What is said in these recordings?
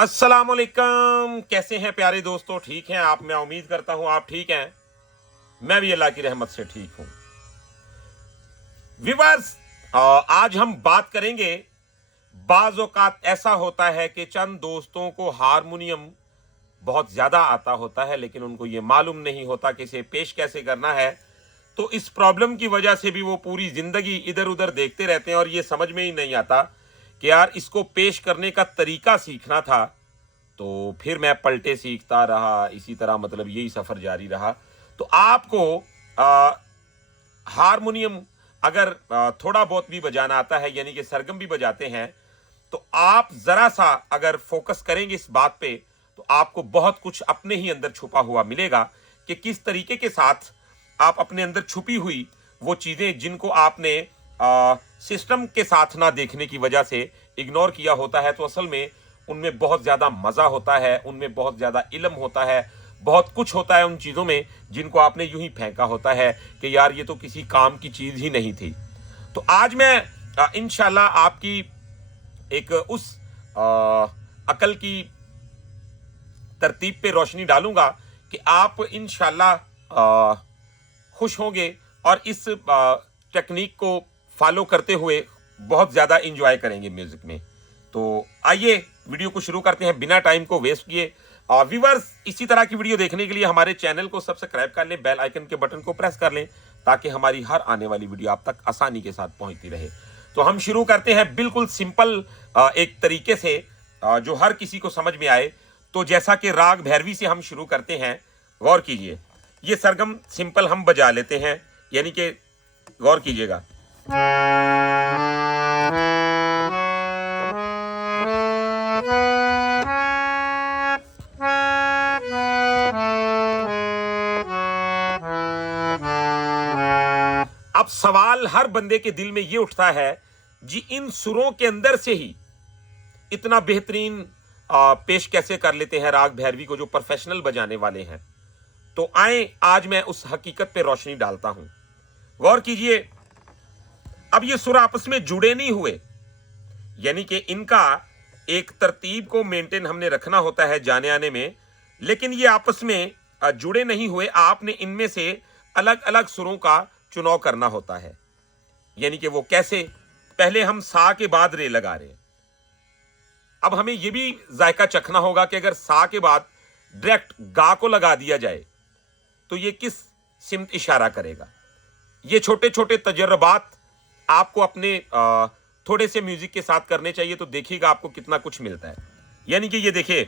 अस्सलामुअलैकुम, कैसे हैं प्यारे दोस्तों? ठीक हैं आप? मैं उम्मीद करता हूं आप ठीक हैं। मैं भी अल्लाह की रहमत से ठीक हूं। व्यूअर्स, आज हम बात करेंगे। बाज़ औक़ात ऐसा होता है कि चंद दोस्तों को हारमोनियम बहुत ज़्यादा आता होता है, लेकिन उनको ये मालूम नहीं होता कि इसे पेश कैसे करना है। तो इस प्रॉब्लम की वजह से भी वो पूरी ज़िंदगी इधर-उधर देखते रहते हैं और ये समझ में ही नहीं आता कि यार इसको पेश करने का तरीका सीखना था। तो फिर मैं पलटे सीखता रहा, इसी तरह मतलब यही सफ़र जारी रहा। तो आपको हारमोनियम अगर थोड़ा बहुत भी बजाना आता है, यानी कि सरगम भी बजाते हैं, तो आप ज़रा सा अगर फोकस करेंगे इस बात पे, तो आपको बहुत कुछ अपने ही अंदर छुपा हुआ मिलेगा कि किस तरीके के साथ आप अपने अंदर छुपी हुई वो चीज़ें जिनको आपने सिस्टम के साथ ना देखने की वजह से इग्नोर किया होता है, तो असल में उनमें बहुत ज़्यादा मज़ा होता है, उनमें बहुत ज़्यादा इल्म होता है, बहुत कुछ होता है उन चीज़ों में जिनको आपने यूं ही फेंका होता है कि यार ये तो किसी काम की चीज़ ही नहीं थी। तो आज मैं इंशाल्लाह आपकी एक उस अकल की तरतीब पे रोशनी डालूंगा कि आप इंशाल्लाह खुश होंगे और इस टेक्निक को फॉलो करते हुए बहुत ज़्यादा इंजॉय करेंगे म्यूज़िक में। तो आइए वीडियो को शुरू करते हैं बिना टाइम को वेस्ट किए। व्यूअर्स, इसी तरह की वीडियो देखने के लिए हमारे चैनल को सब्सक्राइब कर लें, बेल आइकन के बटन को प्रेस कर लें ताकि हमारी हर आने वाली वीडियो आप तक आसानी के साथ पहुंचती रहे। तो हम शुरू करते हैं बिल्कुल सिंपल एक तरीके से जो हर किसी को समझ में आए। तो जैसा कि राग भैरवी से हम शुरू करते हैं, गौर कीजिए। ये सरगम सिंपल हम बजा लेते हैं, यानी कि गौर कीजिएगा। अब सवाल हर बंदे के दिल में ये उठता है, जी इन सुरों के अंदर से ही इतना बेहतरीन पेश कैसे कर लेते हैं राग भैरवी को जो प्रोफेशनल बजाने वाले हैं। तो आए आज मैं उस हकीकत पे रोशनी डालता हूं। गौर कीजिए, अब ये सुर आपस में जुड़े नहीं हुए, यानी कि इनका एक तरतीब को मेंटेन हमने रखना होता है जाने आने में, लेकिन ये आपस में जुड़े नहीं हुए। आपने इनमें से अलग अलग सुरों का चुनाव करना होता है। यानी कि वो कैसे? पहले हम सा के बाद रे लगा रहे हैं। अब हमें यह भी जायका चखना होगा कि अगर सा के बाद डायरेक्ट गा को लगा दिया जाए तो ये किस सिमत इशारा करेगा। ये छोटे छोटे तजर्बात आपको अपने थोड़े से म्यूजिक के साथ करने चाहिए, तो देखिएगा आपको कितना कुछ मिलता है। यानी कि ये देखिए,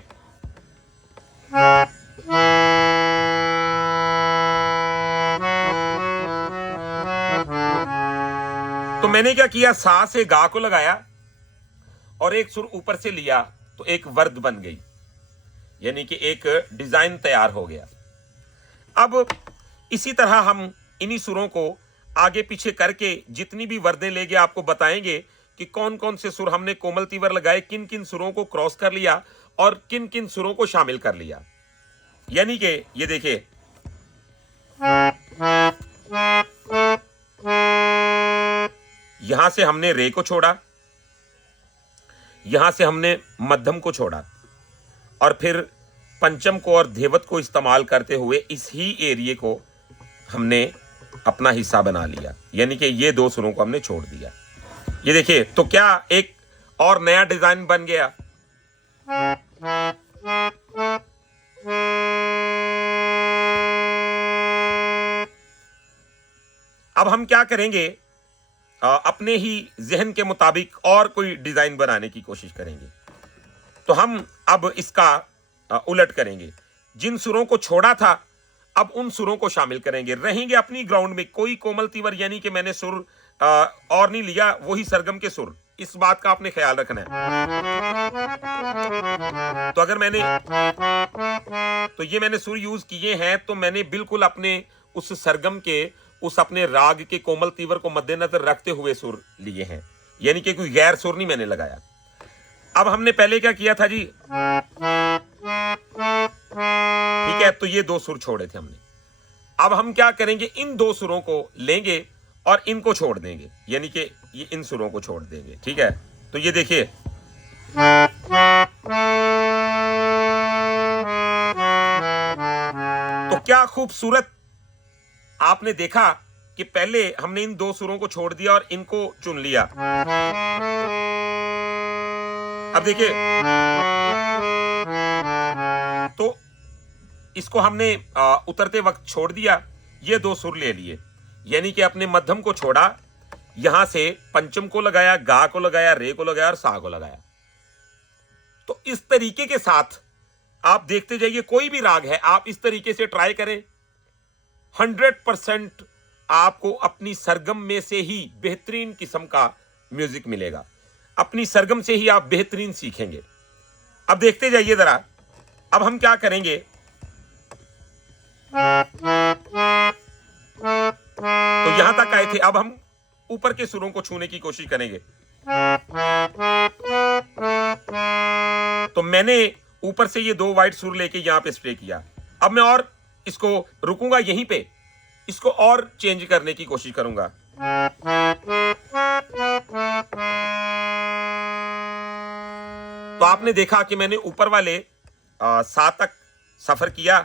तो मैंने क्या किया, सा से गा को लगाया और एक सुर ऊपर से लिया तो एक वर्द बन गई, यानी कि एक डिजाइन तैयार हो गया। अब इसी तरह हम इन्हीं सुरों को आगे पीछे करके जितनी भी वर्दें लेंगे आपको बताएंगे कि कौन कौन से सुर हमने कोमल तीवर लगाए, किन किन सुरों को क्रॉस कर लिया और किन किन सुरों को शामिल कर लिया। यानी कि ये देखिए, यहां से हमने रे को छोड़ा, यहां से हमने मध्यम को छोड़ा और फिर पंचम को और धेवत को इस्तेमाल करते हुए इस ही एरिए को हमने अपना हिस्सा बना लिया। यानी कि ये दो सुरों को हमने छोड़ दिया। ये देखिए, तो क्या एक और नया डिजाइन बन गया। अब हम क्या करेंगे, अपने ही जहन के मुताबिक और कोई डिजाइन बनाने की कोशिश करेंगे। तो हम अब इसका उलट करेंगे। जिन सुरों को छोड़ा था अब उन सुरों को शामिल करेंगे, रहेंगे अपनी ग्राउंड में। कोई कोमल तीवर यानी कि मैंने सुर और नहीं लिया, वही सरगम के सुर इस बात का आपने ख्याल रखना है। तो अगर मैंने तो ये मैंने सुर यूज किए हैं, तो मैंने बिल्कुल अपने उस सरगम के, उस अपने राग के कोमल तीवर को मद्देनजर रखते हुए सुर लिए हैं, यानी कि कोई गैर सुर नहीं मैंने लगाया। अब हमने पहले क्या किया था जी, ठीक है, तो ये 2 सुर छोड़े थे हमने। अब हम क्या करेंगे, इन 2 सुरों को लेंगे और इनको छोड़ देंगे, यानी कि ये इन सुरों को छोड़ देंगे, ठीक है। तो ये देखिए, तो क्या खूबसूरत आपने देखा कि पहले हमने इन 2 सुरों को छोड़ दिया और इनको चुन लिया। अब देखिए, तो इसको हमने उतरते वक्त छोड़ दिया, ये 2 सुर ले लिए, यानी कि अपने मध्यम को छोड़ा, यहां से पंचम को लगाया, गा को लगाया, रे को लगाया और सा को लगाया। तो इस तरीके के साथ आप देखते जाइए, कोई भी राग है आप इस तरीके से ट्राई करें, 100% आपको अपनी सरगम में से ही बेहतरीन किस्म का म्यूजिक मिलेगा, अपनी सरगम से ही आप बेहतरीन सीखेंगे। अब देखते जाइए जरा, अब हम क्या करेंगे, तो यहां तक आए थे, अब हम ऊपर के सुरों को छूने की कोशिश करेंगे। तो मैंने ऊपर से ये 2 वाइट सुर लेके यहां पे स्प्रे किया। अब मैं और इसको रुकूंगा यहीं पे, इसको और चेंज करने की कोशिश करूंगा। तो आपने देखा कि मैंने ऊपर वाले 7 तक सफर किया।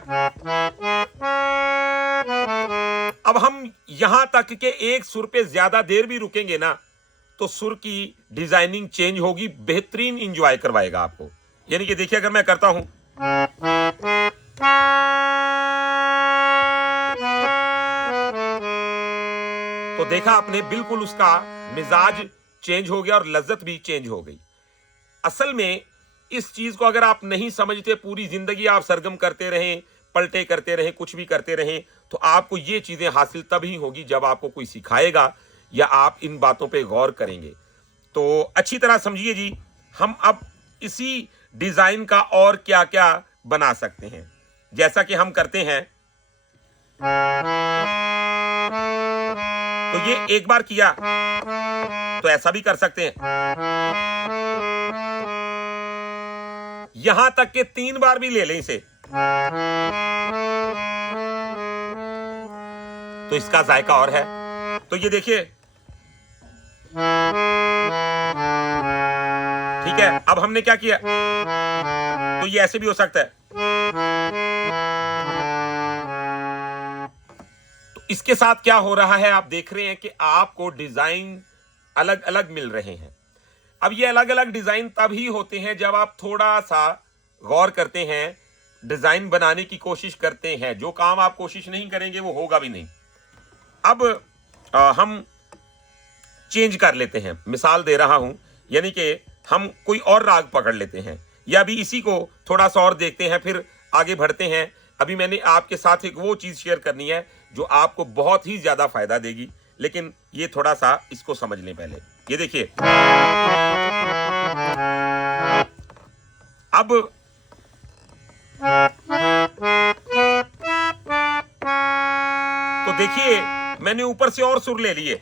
अब हम यहां तक के एक सुर पे ज्यादा देर भी रुकेंगे ना, तो सुर की डिजाइनिंग चेंज होगी, बेहतरीन इंजॉय करवाएगा आपको। यानी कि देखिए, अगर मैं करता हूं, तो देखा आपने, बिल्कुल उसका मिजाज चेंज हो गया और लज्जत भी चेंज हो गई। असल में इस चीज को अगर आप नहीं समझते, पूरी जिंदगी आप सरगम करते रहें, पलटे करते रहें, कुछ भी करते रहें, तो आपको ये चीजें हासिल तभी होगी जब आपको कोई सिखाएगा या आप इन बातों पे गौर करेंगे। तो अच्छी तरह समझिए जी, हम अब इसी डिजाइन का और क्या क्या बना सकते हैं, जैसा कि हम करते हैं। तो ये एक बार किया, तो ऐसा भी कर सकते हैं, यहां तक के 3 बार भी ले लें इसे, तो इसका जायका और है। तो ये देखिए, ठीक है। अब हमने क्या किया, तो ये ऐसे भी हो सकता है। तो इसके साथ क्या हो रहा है, आप देख रहे हैं कि आपको डिजाइन अलग अलग मिल रहे हैं। अब ये अलग अलग डिजाइन तभी होते हैं जब आप थोड़ा सा गौर करते हैं, डिजाइन बनाने की कोशिश करते हैं। जो काम आप कोशिश नहीं करेंगे वो होगा भी नहीं। अब हम चेंज कर लेते हैं, मिसाल दे रहा हूं, यानी कि हम कोई और राग पकड़ लेते हैं, या अभी इसी को थोड़ा सा और देखते हैं, फिर आगे बढ़ते हैं। अभी मैंने आपके साथ एक वो चीज शेयर करनी है जो आपको बहुत ही ज्यादा फायदा देगी, लेकिन ये थोड़ा सा इसको समझ लें पहले। ये देखिए, अब तो देखिए, मैंने ऊपर से और सुर ले लिए।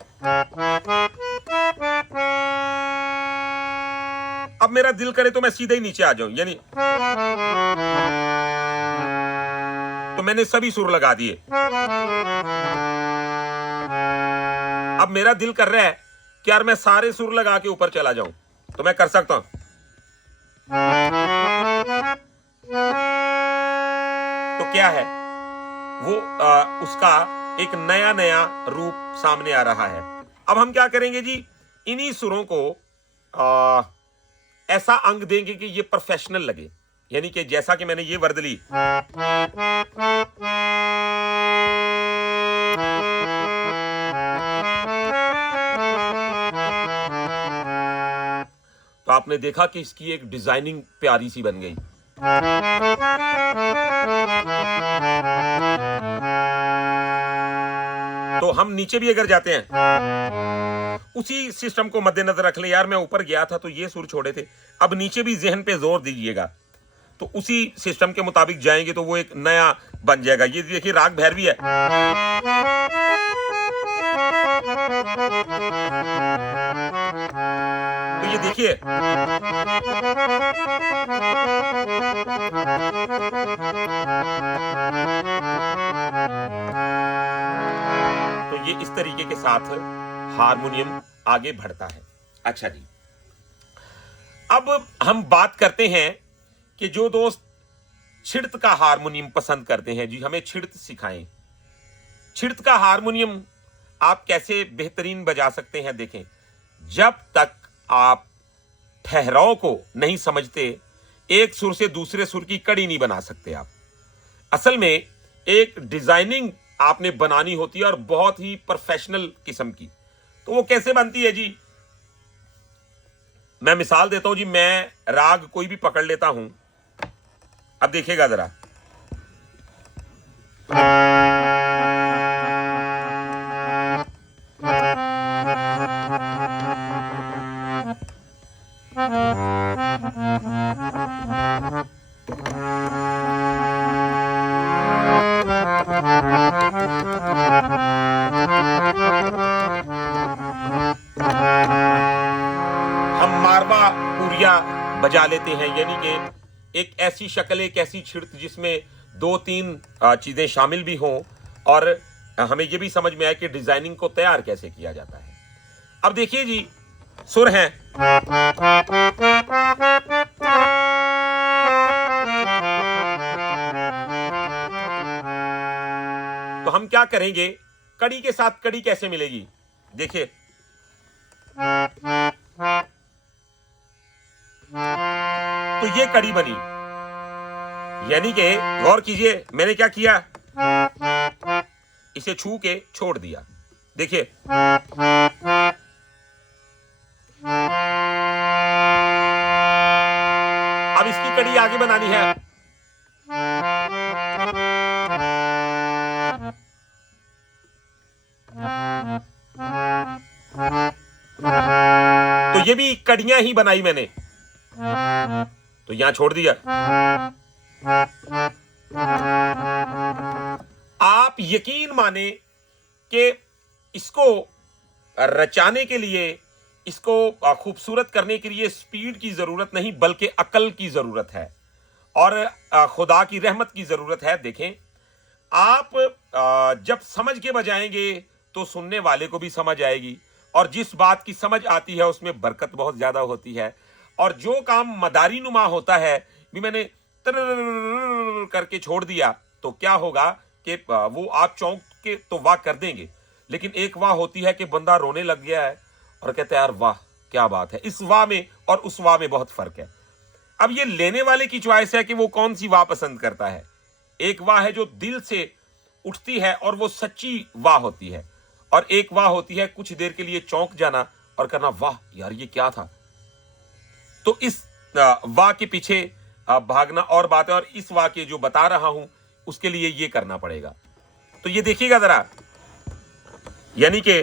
अब मेरा दिल करे तो मैं सीधे ही नीचे आ जाऊं, यानी तो मैंने सभी सुर लगा दिए। अब मेरा दिल कर रहा है कि यार मैं सारे सुर लगा के ऊपर चला जाऊं, तो मैं कर सकता हूं। तो क्या है वो, उसका एक नया नया रूप सामने आ रहा है। अब हम क्या करेंगे जी, इन्हीं सुरों को ऐसा अंग देंगे कि ये प्रोफेशनल लगे, यानी कि जैसा कि मैंने ये वर्द ली, तो आपने देखा कि इसकी एक डिजाइनिंग प्यारी सी बन गई। तो हम नीचे भी अगर जाते हैं, उसी सिस्टम को मद्देनजर रख ले, यार मैं ऊपर गया था तो ये सुर छोड़े थे, अब नीचे भी जहन पे जोर दीजिएगा, तो उसी सिस्टम के मुताबिक जाएंगे तो वो एक नया बन जाएगा। ये देखिए राग भैरवी है, तो ये देखिए तो ये इस तरीके के साथ हारमोनियम आगे बढ़ता है। अच्छा जी, अब हम बात करते हैं कि जो दोस्त छिड़त का हारमोनियम पसंद करते हैं, जी हमें छिड़त सिखाएं। छिड़त का हारमोनियम आप कैसे बेहतरीन बजा सकते हैं, देखें, जब तक आप ठहराव को नहीं समझते एक सुर से दूसरे सुर की कड़ी नहीं बना सकते आप। असल में एक डिजाइनिंग आपने बनानी होती है और बहुत ही प्रोफेशनल किस्म की। तो वो कैसे बनती है जी, मैं मिसाल देता हूं जी, मैं राग कोई भी पकड़ लेता हूं, अब देखिएगा जरा, हम मारवा पुरिया बजा लेते हैं, यानी कि एक ऐसी शक्ल, एक ऐसी छिड़त जिसमें दो तीन चीजें शामिल भी हों और हमें यह भी समझ में आए कि डिजाइनिंग को तैयार कैसे किया जाता है। अब देखिए जी, सुर हैं, तो हम क्या करेंगे, कड़ी के साथ कड़ी कैसे मिलेगी, देखिए, तो ये कड़ी बनी, यानी कि गौर कीजिए मैंने क्या किया, इसे छू के छोड़ दिया, देखिए, अब इसकी कड़ी आगे बनानी है, तो ये भी कड़ियां ही बनाई मैंने, तो यहां छोड़ दिया। आप यकीन माने कि इसको रचाने के लिए, इसको खूबसूरत करने के लिए स्पीड की जरूरत नहीं बल्कि अकल की जरूरत है और खुदा की रहमत की जरूरत है। देखें, आप जब समझ के बजाएंगे तो सुनने वाले को भी समझ आएगी और जिस बात की समझ आती है उसमें बरकत बहुत ज्यादा होती है। और जो काम मदारी नुमा होता है, भी मैंने तर करके छोड़ दिया, तो क्या होगा कि वो आप चौंक के तो वाह कर देंगे, लेकिन एक वाह होती है कि बंदा रोने लग गया है और कहता है यार वाह क्या बात है। इस वाह में और उस वाह में बहुत फर्क है। अब ये लेने वाले की चॉइस है कि वो कौन सी वाह पसंद करता है। एक वाह है जो दिल से उठती है और वो सच्ची वाह होती है, और एक वाह होती है कुछ देर के लिए चौंक जाना और करना वाह यार ये क्या था। तो इस वाह के पीछे भागना और बात है, और इस वाह के जो बता रहा हूं उसके लिए ये करना पड़ेगा। तो ये देखिएगा जरा, यानी कि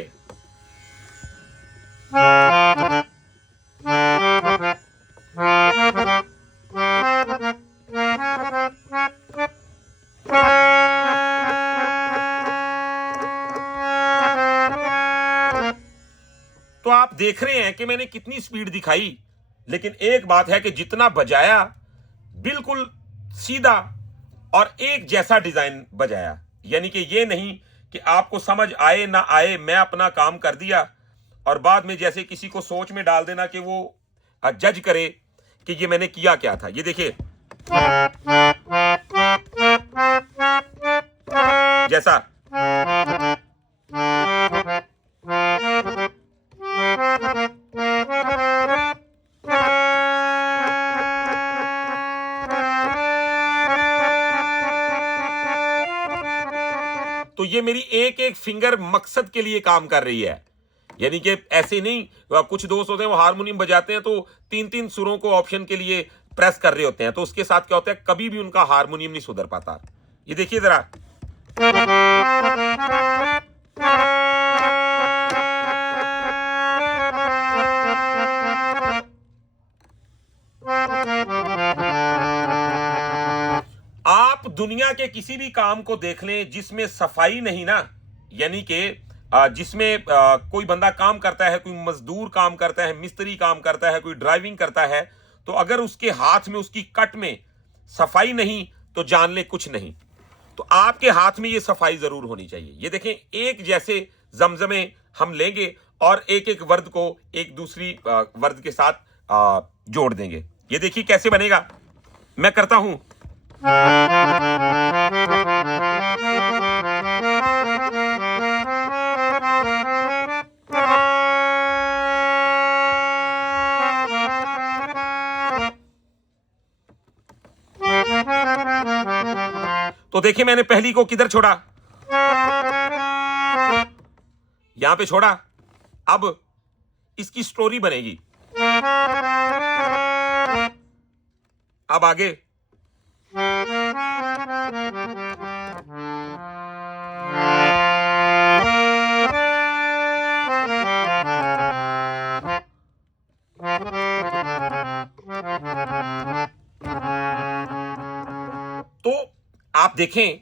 तो आप देख रहे हैं कि मैंने कितनी स्पीड दिखाई, लेकिन एक बात है कि जितना बजाया बिल्कुल सीधा और एक जैसा डिजाइन बजाया। यानी कि ये नहीं कि आपको समझ आए ना आए, मैं अपना काम कर दिया और बाद में जैसे किसी को सोच में डाल देना कि वो जज करे कि ये मैंने किया क्या था। ये देखिए जैसा, तो ये मेरी एक एक फिंगर मकसद के लिए काम कर रही है। यानी कि ऐसे नहीं, कुछ दोस्त होते हैं वो हारमोनियम बजाते हैं तो तीन तीन सुरों को ऑप्शन के लिए प्रेस कर रहे होते हैं, तो उसके साथ क्या होता है कभी भी उनका हारमोनियम नहीं सुधर पाता। ये देखिए जरा, दुनिया के किसी भी काम को देख लें जिसमें सफाई नहीं ना, यानी कि जिसमें कोई बंदा काम करता है, कोई मजदूर काम करता है, मिस्त्री काम करता है, कोई ड्राइविंग करता है, तो अगर उसके हाथ में, उसकी कट में सफाई नहीं तो जान ले कुछ नहीं। तो आपके हाथ में ये सफाई जरूर होनी चाहिए। ये देखें, एक जैसे जमजमे हम लेंगे और एक एक वर्द को एक दूसरी वर्द के साथ जोड़ देंगे। ये देखिए कैसे बनेगा, मैं करता हूं। तो देखिए मैंने पहली को किधर छोड़ा, यहां पे छोड़ा। अब इसकी स्टोरी बनेगी। अब आगे तो आप देखें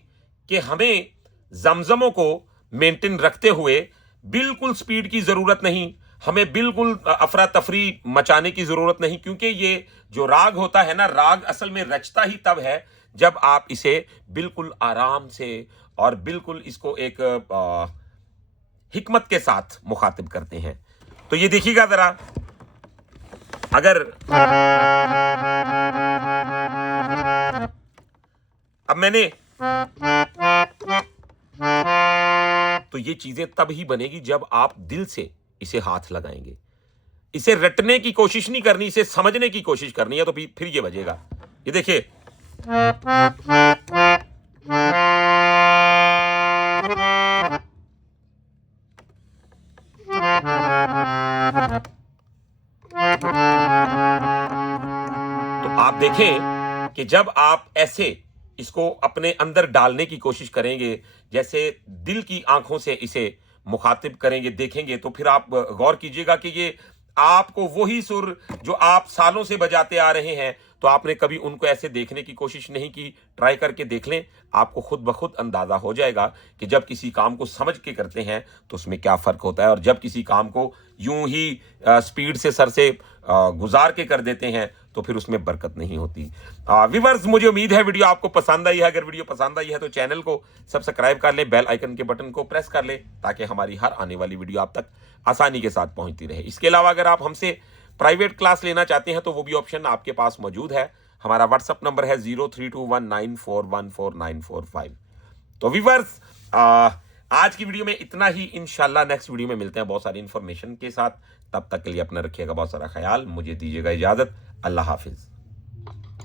कि हमें जमजमों को मेंटेन रखते हुए बिल्कुल स्पीड की जरूरत नहीं, हमें बिल्कुल अफरा तफरी मचाने की जरूरत नहीं, क्योंकि ये जो राग होता है ना, राग असल में रचता ही तब है जब आप इसे बिल्कुल आराम से और बिल्कुल इसको एक हिकमत के साथ मुखातिब करते हैं। तो ये देखिएगा जरा, अगर अब मैंने, तो ये चीजें तब ही बनेगी जब आप दिल से इसे हाथ लगाएंगे। इसे रटने की कोशिश नहीं करनी, इसे समझने की कोशिश करनी है, तो फिर ये बजेगा। ये देखिए, तो आप देखें कि जब आप ऐसे इसको अपने अंदर डालने की कोशिश करेंगे, जैसे दिल की आंखों से इसे मुखातिब करेंगे, देखेंगे, तो फिर आप गौर कीजिएगा कि ये आपको वही सुर जो आप सालों से बजाते आ रहे हैं, तो आपने कभी उनको ऐसे देखने की कोशिश नहीं की। ट्राई करके देख लें, आपको खुद ब खुद अंदाजा हो जाएगा कि जब किसी काम को समझ के करते हैं तो उसमें क्या फर्क होता है, और जब किसी काम को यूं ही स्पीड से सर से गुजार के कर देते हैं तो फिर उसमें बरकत नहीं होती। व्यूअर्स, मुझे उम्मीद है वीडियो आपको पसंद आई है। अगर वीडियो पसंद आई है तो चैनल को सब्सक्राइब कर लें, बेल आइकन के बटन को प्रेस कर लें, ताकि हमारी हर आने वाली वीडियो आप तक आसानी के साथ पहुंचती रहे। इसके अलावा अगर आप हमसे प्राइवेट क्लास लेना चाहते हैं तो वो भी ऑप्शन आपके पास मौजूद है। हमारा व्हाट्सएप नंबर है 0321941445। तो व्यूअर्स, आज की वीडियो में इतना ही। इंशाल्लाह नेक्स्ट वीडियो में मिलते हैं बहुत सारी इंफॉर्मेशन के साथ। तब तक के लिए अपना रखिएगा बहुत सारा ख्याल। मुझे दीजिएगा इजाजत। अल्लाह हाफिज।